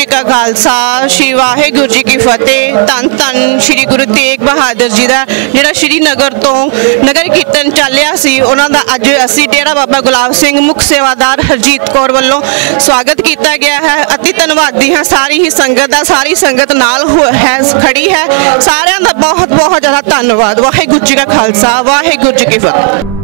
जी का खालसा श्री वाहेगुरु जी की फतेह। धन धन श्री गुरु तेग बहादुर जी का जिहड़ा श्रीनगर तो नगर कीर्तन चलिया सी उन्हां दा अज असीं डेरा बाबा गुलाब सिंह मुख सेवादार हरजीत कौर वालों स्वागत किया गया है। अति धन्नवादी हाँ सारी ही संगत दा, सारी संगत नाल है खड़ी है। सारिआं दा बहुत बहुत ज़्यादा धन्नवाद। वाहेगुरु जी का खालसा वाहेगुरु जी की फतेह।